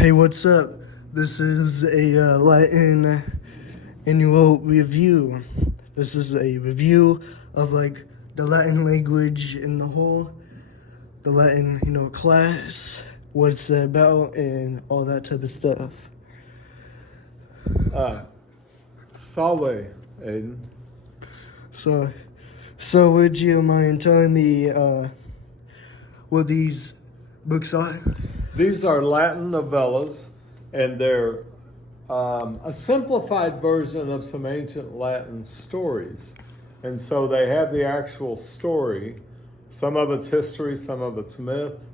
Hey, what's up? This is a Latin annual review. This is a review of like the Latin language in the whole, the Latin, class, what it's about, and all that type of stuff. Salve, Aiden. So would you mind telling me what these books are? These are Latin novellas, and they're a simplified version of some ancient Latin stories. And so they have the actual story. Some of it's history, some of it's myth.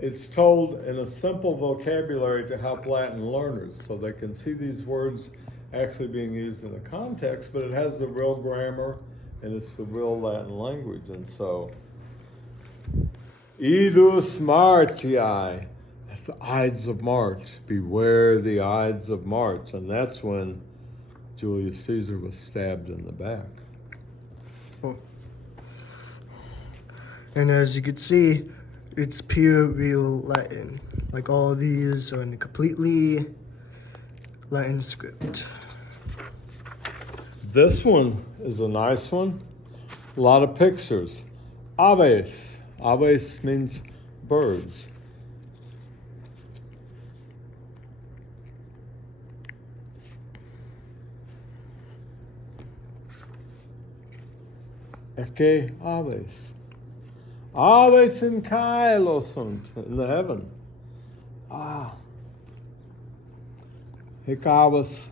It's told in a simple vocabulary to help Latin learners so they can see these words actually being used in a context, but it has the real grammar and it's the real Latin language. And so, Idus Martii, that's the Ides of March. Beware the Ides of March. And that's when Julius Caesar was stabbed in the back. Oh. And as you can see, it's pure real Latin. Like all these are in a completely Latin script. This one is a nice one. A lot of pictures. Aves. Aves means birds. Ecce aves. Aves in caelo sunt, in the heaven. Hic aves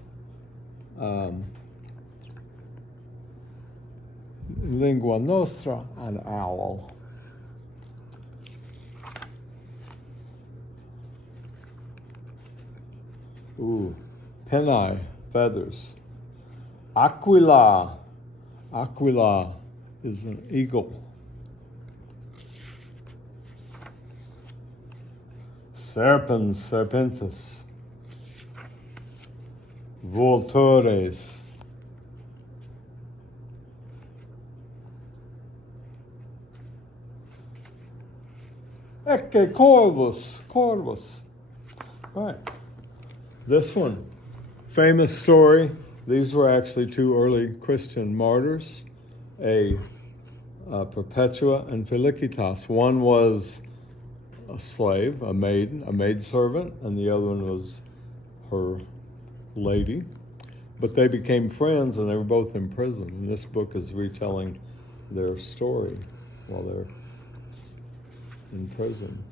lingua nostra, an owl. Ooh, pennae, feathers. Aquila. Aquila is an eagle. Serpens, serpentis. Vultures. Ecce corvus, corvus. Right. This one, famous story. These were actually two early Christian martyrs, a Perpetua and Felicitas. One was a slave, a maidservant, and the other one was her lady. But they became friends and they were both in prison. And this book is retelling their story while they're in prison.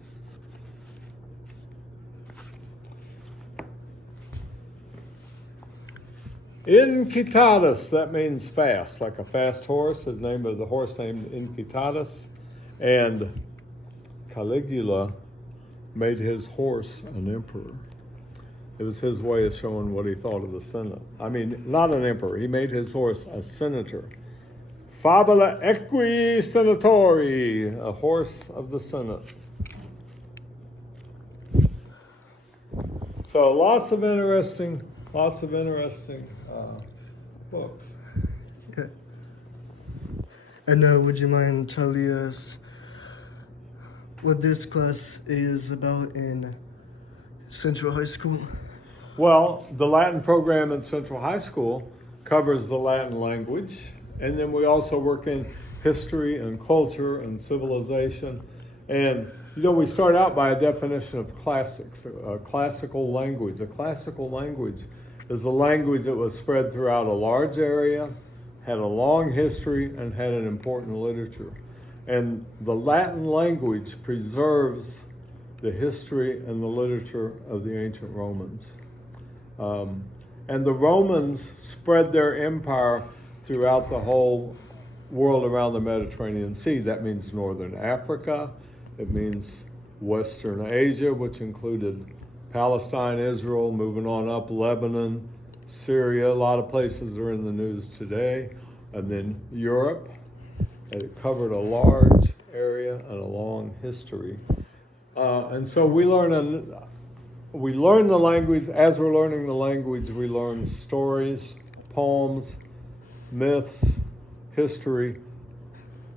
Incitatus, that means fast, like a fast horse. His name of the horse named Incitatus. And Caligula made his horse an emperor. It was his way of showing what he thought of the Senate. I mean, not an emperor. He made his horse a senator. Fabula equi senatori, a horse of the Senate. So lots of interesting books. Yeah. And would you mind telling us what this class is about in Central High School? Well, the Latin program in Central High School covers the Latin language, and then we also work in history and culture and civilization. And, we start out by a definition of classics, a classical language. A classical language is a language that was spread throughout a large area, had a long history, and had an important literature. And the Latin language preserves the history and the literature of the ancient Romans. And the Romans spread their empire throughout the whole world around the Mediterranean Sea. That means northern Africa. It means Western Asia, which included Palestine, Israel, moving on up, Lebanon, Syria, a lot of places that are in the news today. And then Europe. And it covered a large area and a long history. And so we learn the language. As we're learning the language, we learn stories, poems, myths, history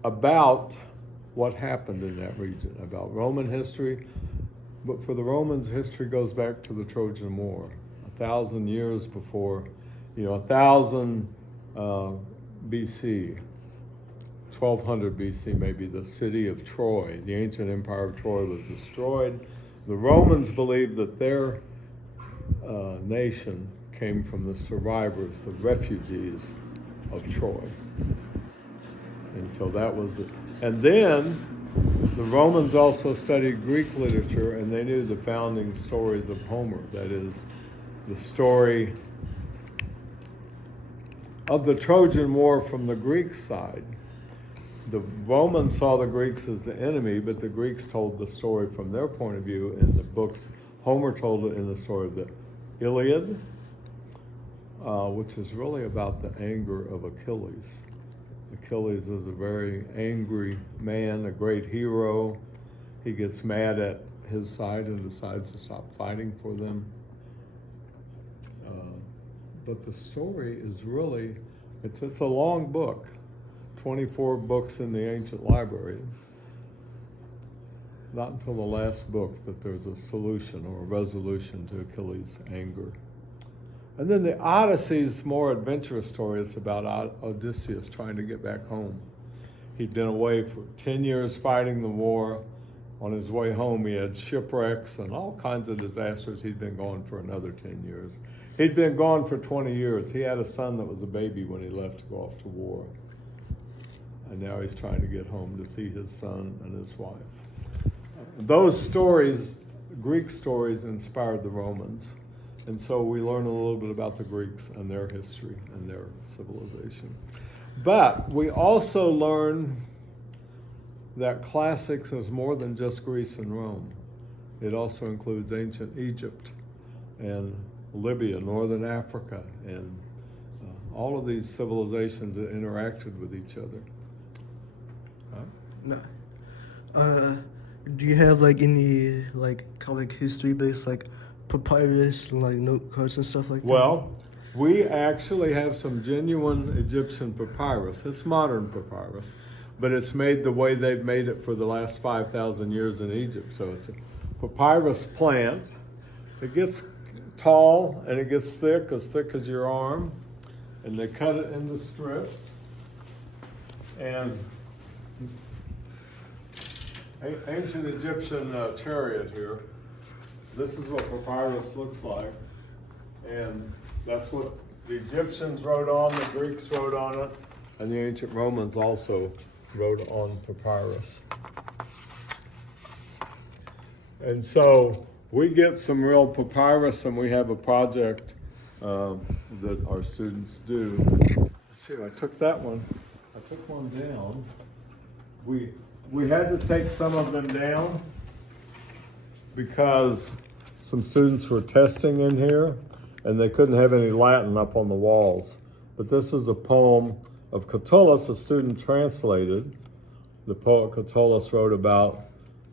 about what happened in that region, about Roman history, But for the Romans, history goes back to the Trojan War, 1,000 years before, 1,000 BC, 1200 BC, maybe the city of Troy, the ancient empire of Troy was destroyed. The Romans believed that their nation came from the survivors, the refugees of Troy. And so that was it. And then the Romans also studied Greek literature, and they knew the founding stories of Homer. That is, the story of the Trojan War from the Greek side. The Romans saw the Greeks as the enemy, but the Greeks told the story from their point of view in the books. Homer told it in the story of the Iliad, which is really about the anger of Achilles. Achilles is a very angry man, a great hero. He gets mad at his side and decides to stop fighting for them. But the story is really, it's a long book, 24 books in the ancient library. Not until the last book that there's a solution or a resolution to Achilles' anger. And then the Odyssey is more adventurous story. It's about Odysseus trying to get back home. He'd been away for 10 years fighting the war. On his way home, he had shipwrecks and all kinds of disasters. He'd been gone for another 10 years. He'd been gone for 20 years. He had a son that was a baby when he left to go off to war. And now he's trying to get home to see his son and his wife. Those stories, Greek stories, inspired the Romans. And so we learn a little bit about the Greeks and their history and their civilization. But we also learn that classics is more than just Greece and Rome. It also includes ancient Egypt and Libya, Northern Africa, and all of these civilizations that interacted with each other. No. Do you have like any like history based like papyrus and like note cards and stuff like that? Well, we actually have some genuine Egyptian papyrus. It's modern papyrus, but it's made the way they've made it for the last 5,000 years in Egypt. So it's a papyrus plant. It gets tall and it gets thick as your arm, and they cut it into strips. And ancient Egyptian chariot here. This is what papyrus looks like, and that's what the Egyptians wrote on, the Greeks wrote on it, and the ancient Romans also wrote on papyrus. And so we get some real papyrus, and we have a project that our students do. Let's see, I took one down. We had to take some of them down because some students were testing in here and they couldn't have any Latin up on the walls. But this is a poem of Catullus, a student translated. The poet Catullus wrote about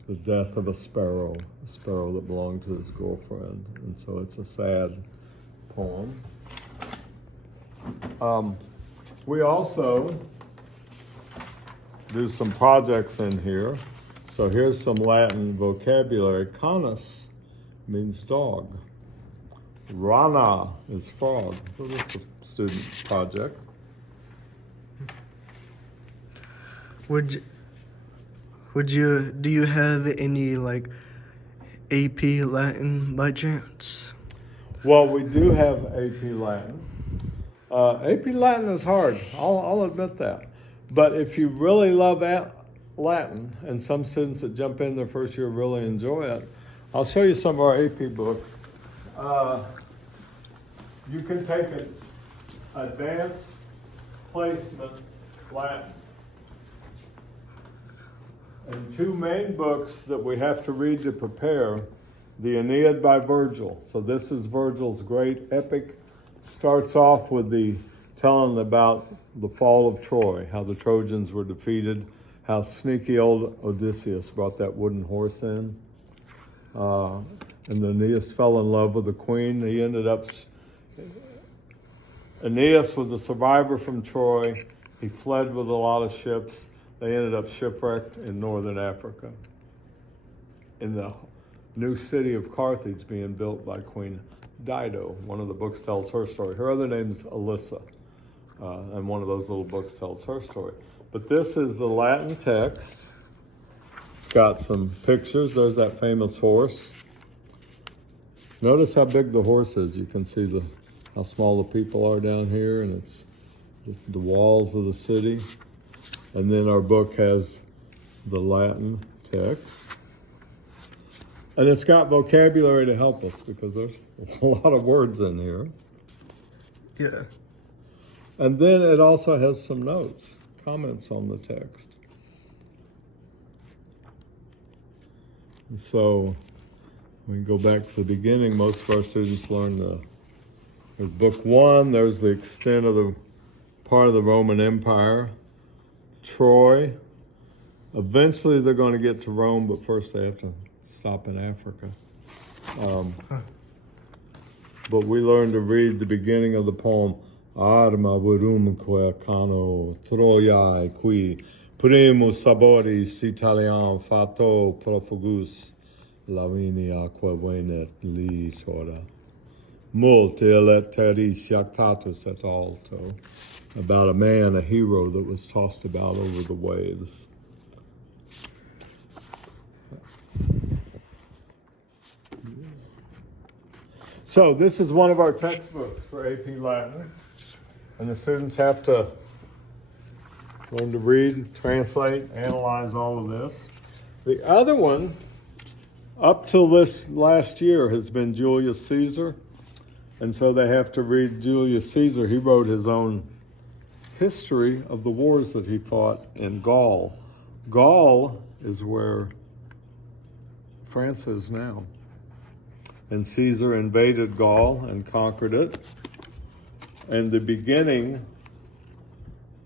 the death of a sparrow that belonged to his girlfriend. And so it's a sad poem. We also do some projects in here. So here's some Latin vocabulary. Canis means dog. Rana is frog. So this is a student project. Do you have any like AP Latin by chance? Well, we do have AP Latin. AP Latin is hard. I'll admit that. But if you really love Latin, and some students that jump in their first year really enjoy it, I'll show you some of our AP books. You can take an advanced placement Latin. And two main books that we have to read to prepare, the Aeneid by Virgil. So this is Virgil's great epic. Starts off with the telling about the fall of Troy, how the Trojans were defeated, how sneaky old Odysseus brought that wooden horse in. And Aeneas fell in love with the queen. Aeneas was a survivor from Troy. He fled with a lot of ships. They ended up shipwrecked in northern Africa. In the new city of Carthage being built by Queen Dido. One of the books tells her story. Her other name's Alyssa, and one of those little books tells her story. But this is the Latin text. It's got some pictures. There's that famous horse. Notice how big the horse is. You can see how small the people are down here, and it's the walls of the city. And then our book has the Latin text. And it's got vocabulary to help us because there's a lot of words in here. Yeah. And then it also has some notes, comments on the text. And so we can go back to the beginning. Most of our students learn there's book 1, there's the extent of the part of the Roman Empire, Troy. Eventually they're going to get to Rome, but first they have to stop in Africa. But we learned to read the beginning of the poem, Arma virumque cano Troiae qui primus saboris Italiam fato profugus Lavinia venet litora. Multe letteris jactatus et alto. About a man, a hero that was tossed about over the waves. So this is one of our textbooks for AP Latin. And the students have to learn to read, translate, analyze all of this. The other one, up till this last year, has been Julius Caesar. And so they have to read Julius Caesar. He wrote his own history of the wars that he fought in Gaul. Gaul is where France is now. And Caesar invaded Gaul and conquered it. And the beginning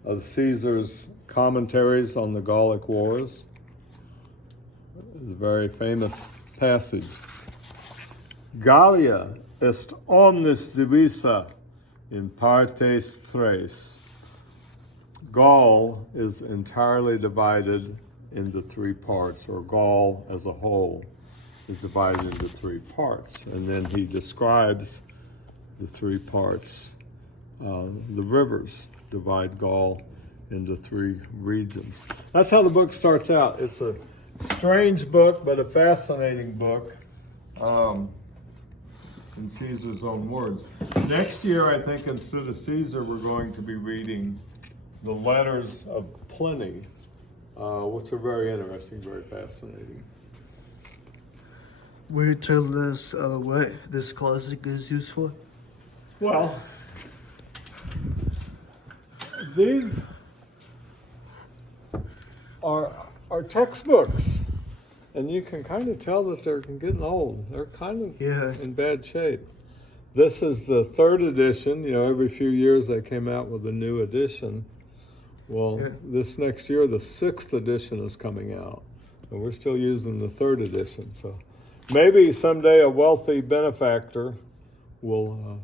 of Caesar's commentaries on the Gallic Wars is a very famous passage. Gallia est omnis divisa in partes tres. Gaul is entirely divided into 3 parts, or Gaul as a whole is divided into 3 parts. And then he describes the 3 parts. The rivers divide Gaul into 3 regions. That's how the book starts out. It's a strange book, but a fascinating book, in Caesar's own words. Next year, I think, instead of Caesar, we're going to be reading the letters of Pliny, which are very interesting, very fascinating. Will you tell us what this classic is used for? Well, these are textbooks, and you can kind of tell that they're getting old. They're kind of in bad shape. This is the 3rd edition. You know, every few years they came out with a new edition. Well, this next year, the 6th edition is coming out, and we're still using the 3rd edition. So maybe someday a wealthy benefactor will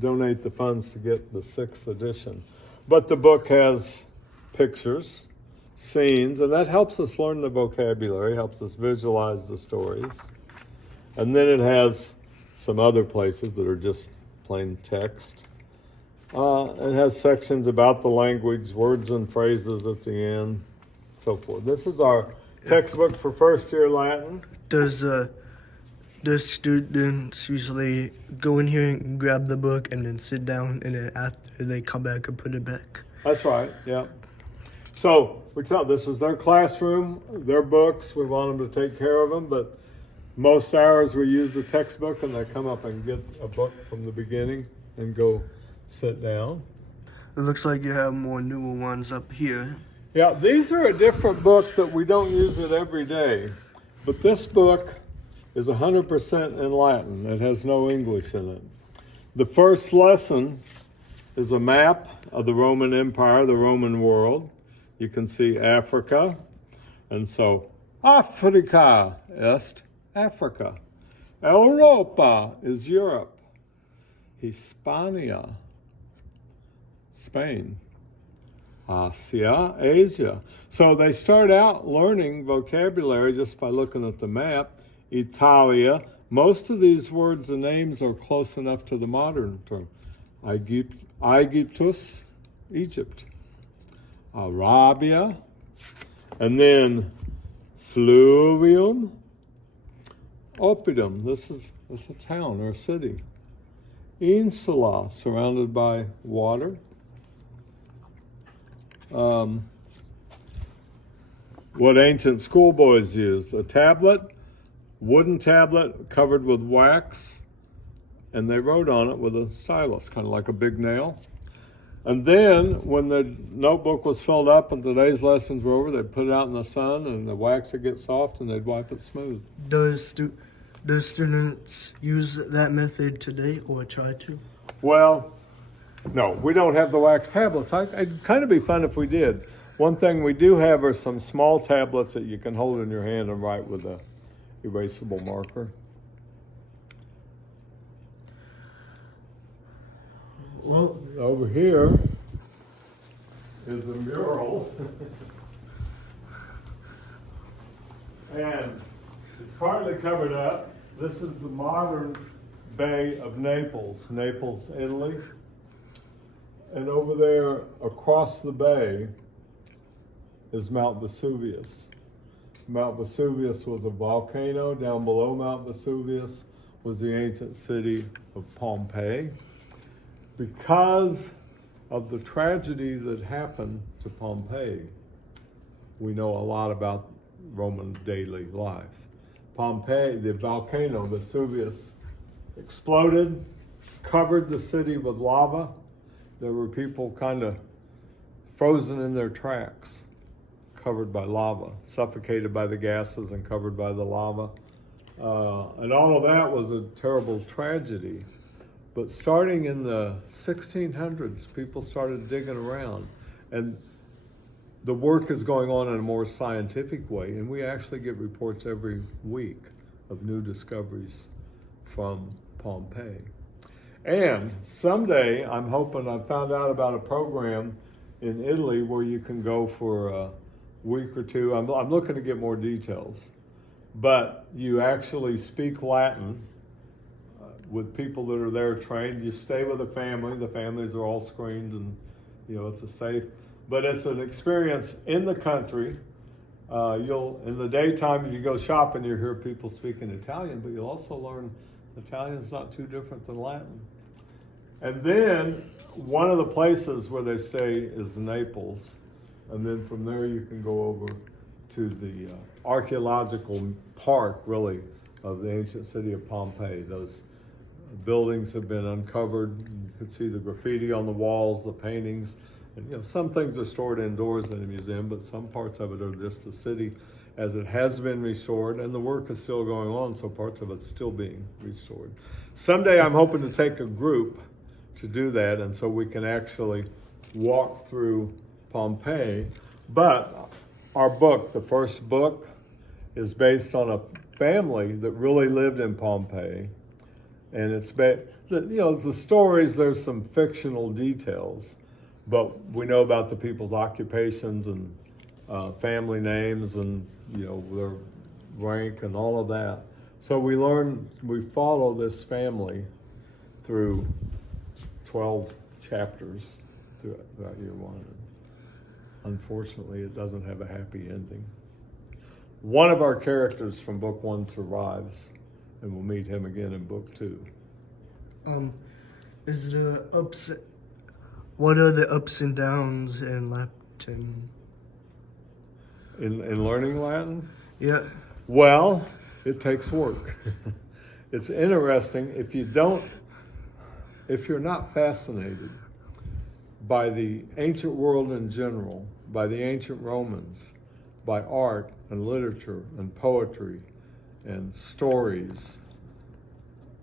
donate the funds to get the 6th edition. But the book has pictures, scenes, and that helps us learn the vocabulary, helps us visualize the stories. And then it has some other places that are just plain text. It has sections about the language, words and phrases at the end, so forth. This is our textbook for first year Latin. Does students usually go in here and grab the book and then sit down, and then after they come back and put it back? That's right, yeah. So we tell this is their classroom, their books. We want them to take care of them, but most hours we use the textbook, and they come up and get a book from the beginning and go sit down. It looks like you have more newer ones up here. Yeah, these are a different book that we don't use it every day, but this book is 100% in Latin. It has no English in it. The first lesson is a map of the Roman Empire, the Roman world. You can see Africa, and so Africa est Africa. Europa is Europe. Hispania, Spain. Asia. So they start out learning vocabulary just by looking at the map. Italia. Most of these words and names are close enough to the modern term. Aegyptus, Egypt. Arabia, and then Fluvium, Oppidum. This is a town or a city. Insula, surrounded by water. What ancient schoolboys used: a tablet, wooden tablet covered with wax, and they wrote on it with a stylus, kind of like a big nail. And then, when the notebook was filled up and today's lessons were over, they'd put it out in the sun and the wax would get soft and they'd wipe it smooth. Does students use that method today or try to? Well, no, we don't have the wax tablets. It'd kind of be fun if we did. One thing we do have are some small tablets that you can hold in your hand and write with a erasable marker. Well, over here is a mural. And it's partly covered up. This is the modern Bay of Naples, Italy. And over there, across the bay, is Mount Vesuvius. Mount Vesuvius was a volcano. Down below Mount Vesuvius was the ancient city of Pompeii. Because of the tragedy that happened to Pompeii, we know a lot about Roman daily life. Pompeii, the volcano, Vesuvius, exploded, covered the city with lava. There were people kind of frozen in their tracks, covered by lava, suffocated by the gases and covered by the lava. And all of that was a terrible tragedy. But starting in the 1600s, people started digging around. And the work is going on in a more scientific way. And we actually get reports every week of new discoveries from Pompeii. And someday, I'm hoping, I found out about a program in Italy where you can go for a week or two. I'm looking to get more details. But you actually speak Latin with people that are there trained. You stay with a family. The families are all screened and, it's a safe, but it's an experience in the country. In the daytime, if you go shopping, you hear people speaking Italian, but you'll also learn Italian's not too different than Latin. And then one of the places where they stay is Naples. And then from there you can go over to the archaeological park, really, of the ancient city of Pompeii. Those buildings have been uncovered. You can see the graffiti on the walls, the paintings. And, some things are stored indoors in a museum, but some parts of it are just the city as it has been restored, and the work is still going on, so parts of it's still being restored. Someday I'm hoping to take a group to do that, and so we can actually walk through Pompeii. But our book, the first book, is based on a family that really lived in Pompeii. And it's, the stories, there's some fictional details, but we know about the people's occupations and family names and, their rank and all of that. So we follow this family through 12 chapters throughout year one. Unfortunately, it doesn't have a happy ending. One of our characters from book one survives, and we'll meet him again in book two. What are the ups and downs in Latin? In learning Latin? Yeah. Well, it takes work. It's interesting. If you're not fascinated by the ancient world in general, by the ancient Romans, by art and literature and poetry and stories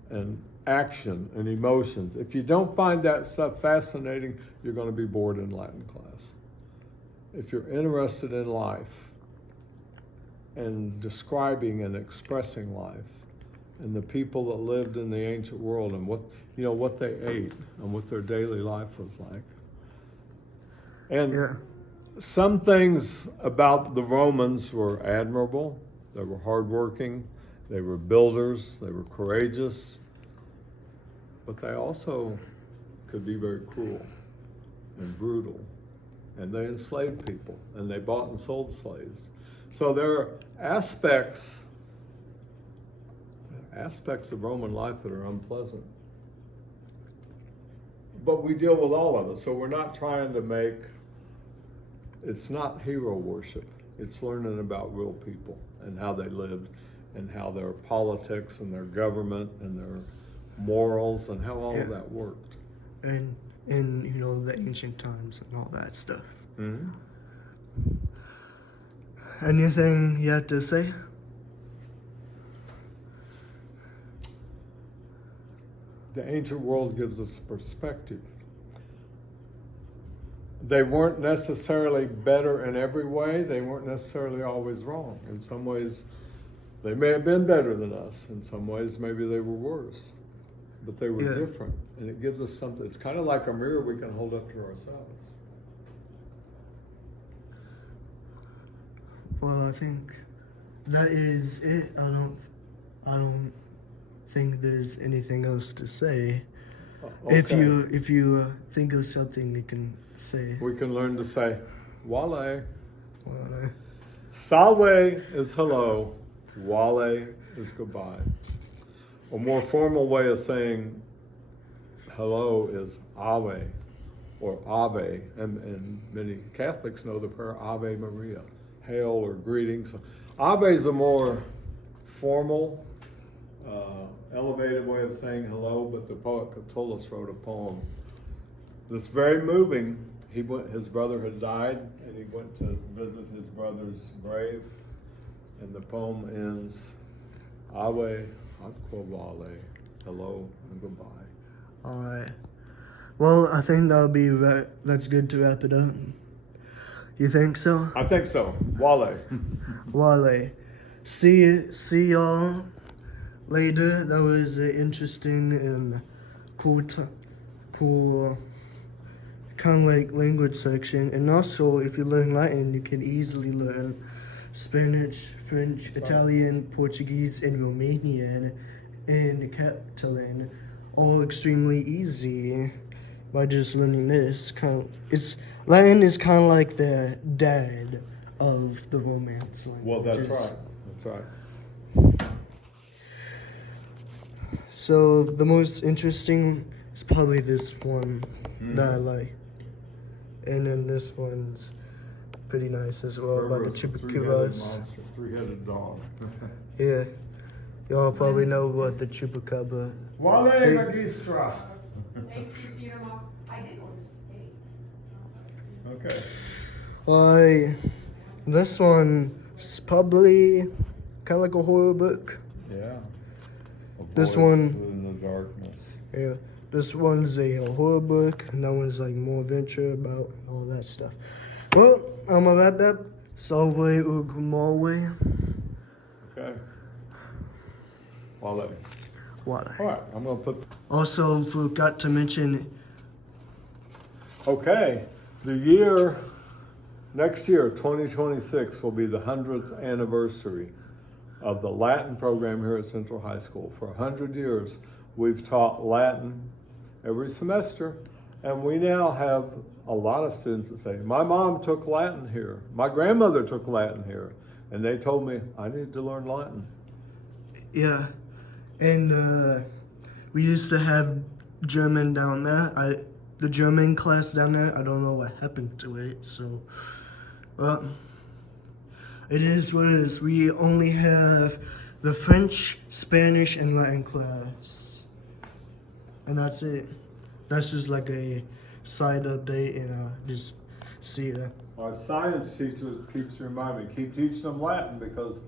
and action and emotions, if you don't find that stuff fascinating, you're going to be bored in Latin class. If you're interested in life and describing and expressing life and the people that lived in the ancient world and what they ate and what their daily life was like. And some things about the Romans were admirable. They were hardworking They were builders, they were courageous, but they also could be very cruel and brutal. And they enslaved people, and they bought and sold slaves. So there are aspects of Roman life that are unpleasant. But we deal with all of it, so we're not trying to make, it's not hero worship. It's learning about real people and how they lived and how their politics and their government and their morals and how all of that worked. And in, you know, the ancient times and all that stuff. Mm-hmm. Anything you have to say? The ancient world gives us perspective. They weren't necessarily better in every way. They weren't necessarily always wrong. In some ways, they may have been better than us. In some ways, maybe they were worse. But they were different. And it gives us something. It's kind of like a mirror we can hold up to ourselves. Well, I think that is it. I don't think there's anything else to say. Okay. If you think of something, you can say. We can learn to say, Wale. Well, Salve is hello. Wale is goodbye. A more formal way of saying hello is Ave or Ave. And many Catholics know the prayer Ave Maria. Hail or greetings. Ave is a more formal, elevated way of saying hello, but the poet Catullus wrote a poem that's very moving. His brother had died, and he went to visit his brother's grave, and the poem ends, Ave ad quo vale, hello and goodbye. all right. Well, I think that's good to wrap it up. You think so? I think so. Wale. Wale. See y'all later. That was an interesting and cool kind of like language section. And also, if you learn Latin, you can easily learn Spanish, French, Italian, Portuguese, and Romanian, and Catalan, all extremely easy by just learning this. Latin is kind of like the dad of the Romance languages. Well, that's right. That's right. So the most interesting is probably this one that I like. And then this one's pretty nice as well, about the chupacabras. Three-headed dog. Yeah. Y'all probably know what the chupacabra. Wale Magistra. I did order steak. Okay. Why, this one's probably kind of like a horror book. Yeah. This Voice one- in the darkness. Yeah. This one's a horror book, and that one's like more adventure about all that stuff. Well, I'm gonna wrap up. Salve Ugmalwe. Okay. Wale. Water. All right. I'm gonna put. Also, forgot to mention. Okay. Next year, 2026, will be the 100th anniversary of the Latin program here at Central High School. For 100 years, we've taught Latin every semester, and we now have a lot of students that say, my mom took Latin here, my grandmother took Latin here, and they told me I need to learn Latin. Yeah, and we used to have German down there. The German class down there, I don't know what happened to it, so, well, it is what it is. We only have the French, Spanish, and Latin class, and that's it. That's just like a side update, and just see that. Our science teacher keeps reminding me, keep teaching them Latin, because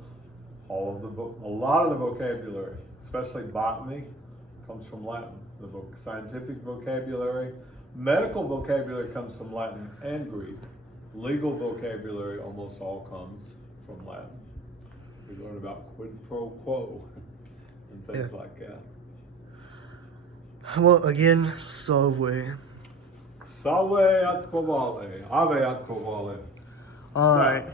a lot of the vocabulary, especially botany, comes from Latin. The scientific vocabulary, medical vocabulary comes from Latin and Greek. Legal vocabulary almost all comes from Latin. We learn about quid pro quo and things like that. Well, again, salve. Salve ad quo vale. Ave ad quo vale. All Now, right.